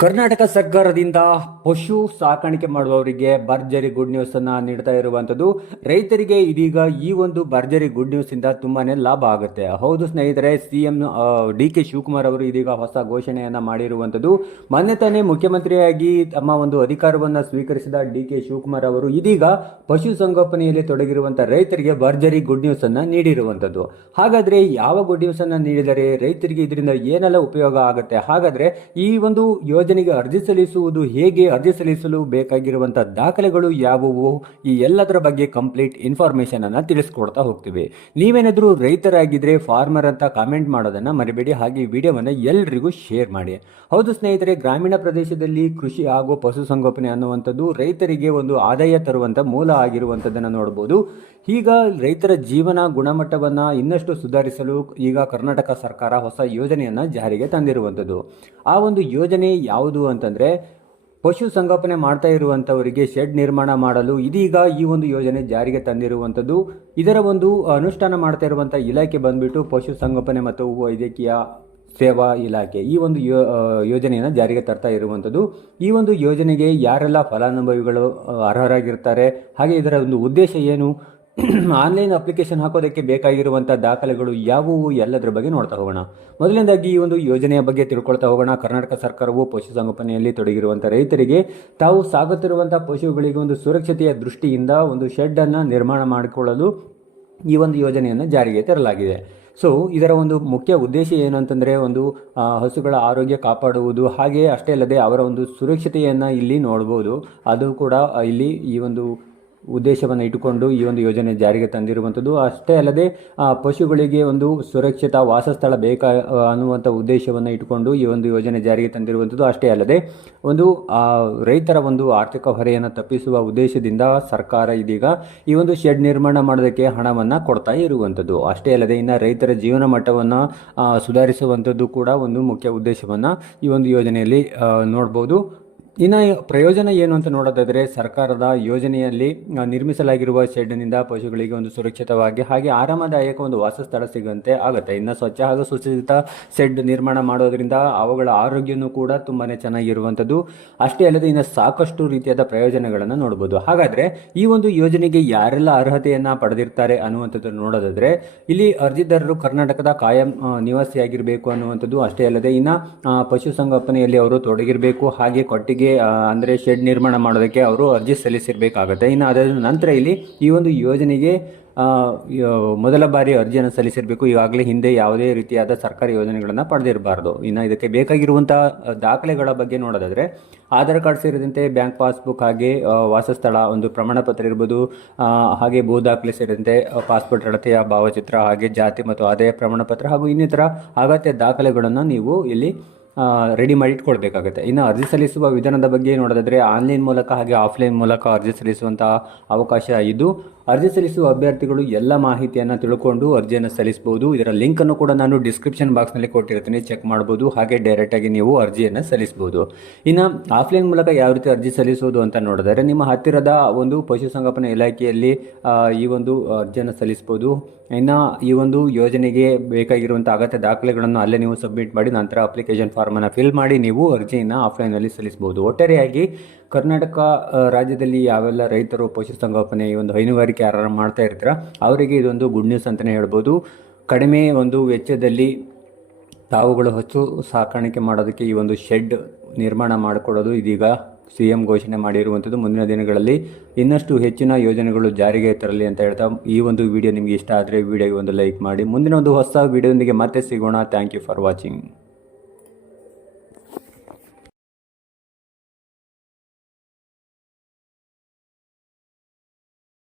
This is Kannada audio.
ಕರ್ನಾಟಕ ಸರ್ಕಾರದಿಂದ ಪಶು ಸಾಕಾಣಿಕೆ ಮಾಡುವವರಿಗೆ ಭರ್ಜರಿ ಗುಡ್ ನ್ಯೂಸ್ ಅನ್ನ ನೀಡ್ತಾ ಇರುವಂತದ್ದು. ರೈತರಿಗೆ ಇದೀಗ ಈ ಒಂದು ಭರ್ಜರಿ ಗುಡ್ ನ್ಯೂಸ್ ಇಂದ ತುಂಬಾನೇ ಲಾಭ ಆಗುತ್ತೆ. ಹೌದು ಸ್ನೇಹಿತರೆ, ಸಿಎಂ ಡಿ.ಕೆ. ಶಿವಕುಮಾರ್ ಅವರು ಇದೀಗ ಹೊಸ ಘೋಷಣೆಯನ್ನ ಮಾಡಿರುವಂತದ್ದು. ಮೊನ್ನೆ ತಾನೇ ಮುಖ್ಯಮಂತ್ರಿಯಾಗಿ ತಮ್ಮ ಒಂದು ಅಧಿಕಾರವನ್ನ ಸ್ವೀಕರಿಸಿದ ಡಿ.ಕೆ. ಶಿವಕುಮಾರ್ ಅವರು ಇದೀಗ ಪಶು ಸಂಗೋಪನೆಯಲ್ಲಿ ತೊಡಗಿರುವಂತಹ ರೈತರಿಗೆ ಭರ್ಜರಿ ಗುಡ್ ನ್ಯೂಸ್ ಅನ್ನ ನೀಡಿರುವಂತದ್ದು. ಹಾಗಾದ್ರೆ ಯಾವ ಗುಡ್ ನ್ಯೂಸ್ ಅನ್ನ ನೀಡಿದರೆ ರೈತರಿಗೆ ಇದರಿಂದ ಏನೆಲ್ಲ ಉಪಯೋಗ ಆಗುತ್ತೆ, ಹಾಗಾದ್ರೆ ಈ ಒಂದು ಯೋಜನೆಗೆ ಅರ್ಜಿ ಸಲ್ಲಿಸುವುದು ಹೇಗೆ, ಅರ್ಜಿ ಸಲ್ಲಿಸಲು ಬೇಕಾಗಿರುವಂತಹ ದಾಖಲೆಗಳು ಯಾವುವು, ಈ ಎಲ್ಲದರ ಬಗ್ಗೆ ಕಂಪ್ಲೀಟ್ ಇನ್ಫಾರ್ಮೇಶನ್ ಅನ್ನ ತಿಳಿಸ್ಕೊಡ್ತಾ ಹೋಗ್ತೀವಿ. ನೀವೇನಾದ್ರೂ ರೈತರಾಗಿದ್ರೆ ಫಾರ್ಮರ್ ಅಂತ ಕಾಮೆಂಟ್ ಮಾಡೋದನ್ನ ಮರಿಬೇಡಿ. ಹಾಗೆ ಈ ವಿಡಿಯೋವನ್ನ ಎಲ್ಲರಿಗೂ ಶೇರ್ ಮಾಡಿ. ಹೌದು ಸ್ನೇಹಿತರೆ, ಗ್ರಾಮೀಣ ಪ್ರದೇಶದಲ್ಲಿ ಕೃಷಿ ಹಾಗೂ ಪಶುಸಂಗೋಪನೆ ಅನ್ನುವಂಥದ್ದು ರೈತರಿಗೆ ಒಂದು ಆದಾಯ ತರುವಂತ ಮೂಲ ಆಗಿರುವಂಥದ್ದನ್ನು ನೋಡಬಹುದು. ಈಗ ರೈತರ ಜೀವನ ಗುಣಮಟ್ಟವನ್ನ ಇನ್ನಷ್ಟು ಸುಧಾರಿಸಲು ಈಗ ಕರ್ನಾಟಕ ಸರ್ಕಾರ ಹೊಸ ಯೋಜನೆಯನ್ನ ಜಾರಿಗೆ ತಂದಿರುವಂಥದ್ದು. ಆ ಒಂದು ಯೋಜನೆ ಯಾವುದು ಅಂತಂದ್ರೆ, ಪಶು ಸಂಗೋಪನೆ ಮಾಡ್ತಾ ಇರುವಂಥವರಿಗೆ ಶೆಡ್ ನಿರ್ಮಾಣ ಮಾಡಲು ಇದೀಗ ಈ ಒಂದು ಯೋಜನೆ ಜಾರಿಗೆ ತಂದಿರುವಂಥದ್ದು. ಇದರ ಒಂದು ಅನುಷ್ಠಾನ ಮಾಡ್ತಾ ಇರುವಂಥ ಇಲಾಖೆ ಬಂದ್ಬಿಟ್ಟು ಪಶು ಸಂಗೋಪನೆ ಮತ್ತು ವೈದ್ಯಕೀಯ ಸೇವಾ ಇಲಾಖೆ ಈ ಒಂದು ಯೋಜನೆಯನ್ನು ಜಾರಿಗೆ ತರ್ತಾ ಇರುವಂಥದ್ದು. ಈ ಒಂದು ಯೋಜನೆಗೆ ಯಾರೆಲ್ಲ ಫಲಾನುಭವಿಗಳು ಅರ್ಹರಾಗಿರ್ತಾರೆ, ಹಾಗೆ ಇದರ ಒಂದು ಉದ್ದೇಶ ಏನು, ಆನ್ಲೈನ್ ಅಪ್ಲಿಕೇಶನ್ ಹಾಕೋದಕ್ಕೆ ಬೇಕಾಗಿರುವಂಥ ದಾಖಲೆಗಳು ಯಾವುವು, ಎಲ್ಲದರ ಬಗ್ಗೆ ನೋಡ್ತಾ ಹೋಗೋಣ. ಮೊದಲನೇದಾಗಿ ಈ ಒಂದು ಯೋಜನೆಯ ಬಗ್ಗೆ ತಿಳ್ಕೊಳ್ತಾ ಹೋಗೋಣ. ಕರ್ನಾಟಕ ಸರ್ಕಾರವು ಪಶುಸಂಗೋಪನೆಯಲ್ಲಿ ತೊಡಗಿರುವಂಥ ರೈತರಿಗೆ ತಾವು ಸಾಗುತ್ತಿರುವಂಥ ಪಶುಗಳಿಗೆ ಒಂದು ಸುರಕ್ಷತೆಯ ದೃಷ್ಟಿಯಿಂದ ಒಂದು ಶೆಡ್ ಅನ್ನು ನಿರ್ಮಾಣ ಮಾಡಿಕೊಳ್ಳಲು ಈ ಒಂದು ಯೋಜನೆಯನ್ನು ಜಾರಿಗೆ ತರಲಾಗಿದೆ. ಸೊ ಇದರ ಒಂದು ಮುಖ್ಯ ಉದ್ದೇಶ ಏನು ಅಂತಂದರೆ, ಒಂದು ಹಸುಗಳ ಆರೋಗ್ಯ ಕಾಪಾಡುವುದು, ಹಾಗೆಯೇ ಅಷ್ಟೇ ಅಲ್ಲದೆ ಅವರ ಒಂದು ಸುರಕ್ಷತೆಯನ್ನು ಇಲ್ಲಿ ನೋಡ್ಬೋದು. ಅದು ಕೂಡ ಇಲ್ಲಿ ಈ ಒಂದು ಉದ್ದೇಶವನ್ನು ಇಟ್ಟುಕೊಂಡು ಈ ಒಂದು ಯೋಜನೆ ಜಾರಿಗೆ ತಂದಿರುವಂಥದ್ದು. ಅಷ್ಟೇ ಅಲ್ಲದೆ ಪಶುಗಳಿಗೆ ಒಂದು ಸುರಕ್ಷಿತ ವಾಸಸ್ಥಳ ಬೇಕಾ ಅನ್ನುವಂಥ ಉದ್ದೇಶವನ್ನು ಇಟ್ಟುಕೊಂಡು ಈ ಒಂದು ಯೋಜನೆ ಜಾರಿಗೆ ತಂದಿರುವಂಥದ್ದು. ಅಷ್ಟೇ ಅಲ್ಲದೆ ಒಂದು ರೈತರ ಒಂದು ಆರ್ಥಿಕ ಹೊರೆಯನ್ನು ತಪ್ಪಿಸುವ ಉದ್ದೇಶದಿಂದ ಸರ್ಕಾರ ಇದೀಗ ಈ ಒಂದು ಶೆಡ್ ನಿರ್ಮಾಣ ಮಾಡೋದಕ್ಕೆ ಹಣವನ್ನು ಕೊಡ್ತಾ ಇರುವಂಥದ್ದು. ಅಷ್ಟೇ ಅಲ್ಲದೆ ಇನ್ನು ರೈತರ ಜೀವನ ಮಟ್ಟವನ್ನು ಸುಧಾರಿಸುವಂಥದ್ದು ಕೂಡ ಒಂದು ಮುಖ್ಯ ಉದ್ದೇಶವನ್ನು ಈ ಒಂದು ಯೋಜನೆಯಲ್ಲಿ ನೋಡ್ಬೋದು. ಇನ್ನು ಪ್ರಯೋಜನ ಏನು ಅಂತ ನೋಡೋದಾದರೆ, ಸರ್ಕಾರದ ಯೋಜನೆಯಲ್ಲಿ ನಿರ್ಮಿಸಲಾಗಿರುವ ಶೆಡ್ನಿಂದ ಪಶುಗಳಿಗೆ ಒಂದು ಸುರಕ್ಷಿತವಾಗಿ ಹಾಗೆ ಆರಾಮದಾಯಕ ಒಂದು ವಾಸಸ್ಥಳ ಸಿಗುವಂತೆ ಆಗುತ್ತೆ. ಇನ್ನು ಸ್ವಚ್ಛ ಹಾಗೂ ಸುಸಜ್ಜಿತ ಶೆಡ್ ನಿರ್ಮಾಣ ಮಾಡೋದ್ರಿಂದ ಅವುಗಳ ಆರೋಗ್ಯನೂ ಕೂಡ ತುಂಬಾ ಚೆನ್ನಾಗಿರುವಂಥದ್ದು. ಅಷ್ಟೇ ಅಲ್ಲದೆ ಇನ್ನು ಸಾಕಷ್ಟು ರೀತಿಯಾದ ಪ್ರಯೋಜನಗಳನ್ನು ನೋಡ್ಬೋದು. ಹಾಗಾದರೆ ಈ ಒಂದು ಯೋಜನೆಗೆ ಯಾರೆಲ್ಲ ಅರ್ಹತೆಯನ್ನು ಪಡೆದಿರ್ತಾರೆ ಅನ್ನುವಂಥದ್ದು ನೋಡೋದಾದರೆ, ಇಲ್ಲಿ ಅರ್ಜಿದಾರರು ಕರ್ನಾಟಕದ ಕಾಯಂ ನಿವಾಸಿಯಾಗಿರಬೇಕು ಅನ್ನುವಂಥದ್ದು. ಅಷ್ಟೇ ಅಲ್ಲದೆ ಇನ್ನು ಪಶುಸಂಗೋಪನೆಯಲ್ಲಿ ಅವರು ತೊಡಗಿರಬೇಕು, ಹಾಗೆ ಕೊಟ್ಟಿಗೆ ಅಂದರೆ ಶೆಡ್ ನಿರ್ಮಾಣ ಮಾಡೋದಕ್ಕೆ ಅವರು ಅರ್ಜಿ ಸಲ್ಲಿಸಿರಬೇಕಾಗುತ್ತೆ. ಇನ್ನು ಅದರ ನಂತರ ಇಲ್ಲಿ ಈ ಒಂದು ಯೋಜನೆಗೆ ಮೊದಲ ಬಾರಿ ಅರ್ಜಿಯನ್ನು ಸಲ್ಲಿಸಿರಬೇಕು. ಈಗಾಗಲೇ ಹಿಂದೆ ಯಾವುದೇ ರೀತಿಯಾದ ಸರ್ಕಾರಿ ಯೋಜನೆಗಳನ್ನು ಪಡೆದಿರಬಾರ್ದು. ಇನ್ನು ಇದಕ್ಕೆ ಬೇಕಾಗಿರುವಂಥ ದಾಖಲೆಗಳ ಬಗ್ಗೆ ನೋಡೋದಾದರೆ, ಆಧಾರ್ ಕಾರ್ಡ್ ಸೇರಿದಂತೆ ಬ್ಯಾಂಕ್ ಪಾಸ್ಬುಕ್, ಹಾಗೆ ವಾಸಸ್ಥಳ ಒಂದು ಪ್ರಮಾಣ ಪತ್ರ ಇರ್ಬೋದು, ಹಾಗೆ ಭೂ ದಾಖಲೆ ಸೇರಿದಂತೆ ಪಾಸ್ಪೋರ್ಟ್ ಅಳತೆಯ ಭಾವಚಿತ್ರ, ಹಾಗೆ ಜಾತಿ ಮತ್ತು ಆದಾಯ ಪ್ರಮಾಣ ಪತ್ರ ಹಾಗೂ ಇನ್ನಿತರ ಅಗತ್ಯ ದಾಖಲೆಗಳನ್ನು ನೀವು ಇಲ್ಲಿ ರೆಡಿ ಮಾಡಿ ಇಟ್ಕೊಳ್ಬೇಕಾಗುತ್ತೆ. ಇನ್ನು ಅರ್ಜಿ ಸಲ್ಲಿಸುವ ವಿಧಾನದ ಬಗ್ಗೆ ನೋಡೋದಾದರೆ, ಆನ್ಲೈನ್ ಮೂಲಕ ಹಾಗೆ ಆಫ್ಲೈನ್ ಮೂಲಕ ಅರ್ಜಿ ಸಲ್ಲಿಸುವಂಥ ಅವಕಾಶ ಇದ್ದು, ಅರ್ಜಿ ಸಲ್ಲಿಸುವ ಅಭ್ಯರ್ಥಿಗಳು ಎಲ್ಲ ಮಾಹಿತಿಯನ್ನು ತಿಳ್ಕೊಂಡು ಅರ್ಜಿಯನ್ನು ಸಲ್ಲಿಸಬಹುದು. ಇದರ ಲಿಂಕನ್ನು ಕೂಡ ನಾನು ಡಿಸ್ಕ್ರಿಪ್ಷನ್ ಬಾಕ್ಸ್ನಲ್ಲಿ ಕೊಟ್ಟಿರ್ತೀನಿ, ಚೆಕ್ ಮಾಡ್ಬೋದು. ಹಾಗೆ ಡೈರೆಕ್ಟಾಗಿ ನೀವು ಅರ್ಜಿಯನ್ನು ಸಲ್ಲಿಸ್ಬೋದು. ಇನ್ನು ಆಫ್ಲೈನ್ ಮೂಲಕ ಯಾವ ರೀತಿ ಅರ್ಜಿ ಸಲ್ಲಿಸೋದು ಅಂತ ನೋಡಿದರೆ, ನಿಮ್ಮ ಹತ್ತಿರದ ಒಂದು ಪಶುಸಂಗೋಪನಾ ಇಲಾಖೆಯಲ್ಲಿ ಈ ಒಂದು ಅರ್ಜಿಯನ್ನು ಸಲ್ಲಿಸ್ಬೋದು. ಇನ್ನು ಈ ಒಂದು ಯೋಜನೆಗೆ ಬೇಕಾಗಿರುವಂಥ ಅಗತ್ಯ ದಾಖಲೆಗಳನ್ನು ಅಲ್ಲೇ ನೀವು ಸಬ್ಮಿಟ್ ಮಾಡಿ ನಂತರ ಅಪ್ಲಿಕೇಶನ್ ಫಾರ್ಮನ್ನು ಫಿಲ್ ಮಾಡಿ ನೀವು ಅರ್ಜಿಯನ್ನು ಆಫ್ಲೈನಲ್ಲಿ ಸಲ್ಲಿಸ್ಬೋದು. ಒಟ್ಟಾರೆಯಾಗಿ ಕರ್ನಾಟಕ ರಾಜ್ಯದಲ್ಲಿ ಯಾವೆಲ್ಲ ರೈತರು ಪಶುಸಂಗೋಪನೆ ಈ ಒಂದು ಹೈನುಗಾರಿಕೆ ಯಾರು ಮಾಡ್ತಾ ಇರ್ತೀರ ಅವರಿಗೆ ಇದೊಂದು ಗುಡ್ ನ್ಯೂಸ್ ಅಂತಲೇ ಹೇಳ್ಬೋದು. ಕಡಿಮೆ ಒಂದು ವೆಚ್ಚದಲ್ಲಿ ತಾವುಗಳು ಹಸು ಸಾಕಾಣಿಕೆ ಮಾಡೋದಕ್ಕೆ ಈ ಒಂದು ಶೆಡ್ ನಿರ್ಮಾಣ ಮಾಡಿಕೊಡೋದು ಇದೀಗ ಸಿಎಂ ಘೋಷಣೆ ಮಾಡಿರುವಂಥದ್ದು. ಮುಂದಿನ ದಿನಗಳಲ್ಲಿ ಇನ್ನಷ್ಟು ಹೆಚ್ಚಿನ ಯೋಜನೆಗಳು ಜಾರಿಗೆ ತರಲಿ ಅಂತ ಹೇಳ್ತಾ, ಈ ಒಂದು ವಿಡಿಯೋ ನಿಮಗೆ ಇಷ್ಟ ಆದರೆ ವಿಡಿಯೋಗೆ ಒಂದು ಲೈಕ್ ಮಾಡಿ. ಮುಂದಿನ ಒಂದು ಹೊಸ ವಿಡಿಯೋದೊಂದಿಗೆ ಮತ್ತೆ ಸಿಗೋಣ. Thank you for watching.